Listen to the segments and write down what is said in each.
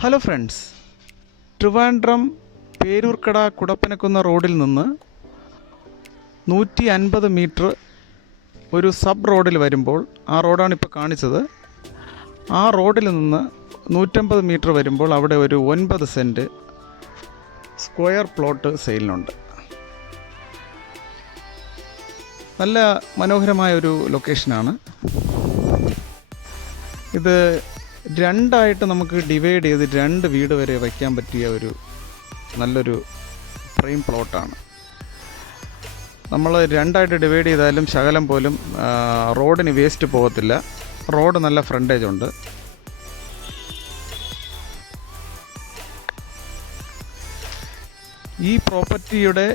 Hello friends, Trivandrum Peroorkada Kudappanakunnu റോഡിൽ നിന്ന് 150 metre ഒരു സബ് റോഡിൽ വരുമ്പോൾ, ആ റോഡാണ് ഇപ്പോൾ കാണിച്ചത്. ആ റോഡിൽ നിന്ന് 150 മീറ്റർ വരുമ്പോൾ അവിടെ ഒരു 9 സെൻറ്റ് സ്ക്വയർ പ്ലോട്ട് സെയിലിനുണ്ട്. നല്ല മനോഹരമായ ഒരു ലൊക്കേഷനാണ് ഇത്. രണ്ടായിട്ട് നമുക്ക് ഡിവൈഡ് ചെയ്ത് 2 വീട് വരെ വയ്ക്കാൻ പറ്റിയ ഒരു നല്ലൊരു ഫ്രെയിം പ്ലോട്ടാണ്. നമ്മൾ രണ്ടായിട്ട് ഡിവൈഡ് ചെയ്താലും ശകലം പോലും റോഡിന് വേസ്റ്റ് പോകത്തില്ല. റോഡ് നല്ല ഫ്രണ്ടേജ് ഉണ്ട്. ഈ പ്രോപ്പർട്ടിയുടെ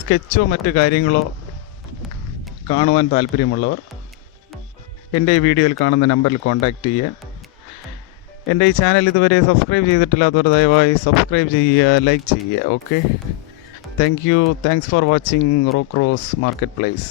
സ്കെച്ചോ മറ്റു കാര്യങ്ങളോ കാണുവാൻ താല്പര്യമുള്ളവർ എൻ്റെ ഈ വീഡിയോയിൽ കാണുന്ന നമ്പറിൽ കോൺടാക്റ്റ് ചെയ്യുക. എൻ്റെ ഈ ചാനൽ ഇതുവരെ സബ്സ്ക്രൈബ് ചെയ്തിട്ടില്ലാത്തവർ ദയവായി സബ്സ്ക്രൈബ് ചെയ്യുക, ലൈക്ക് ചെയ്യുക. Okay, thanks for watching rock rose market place.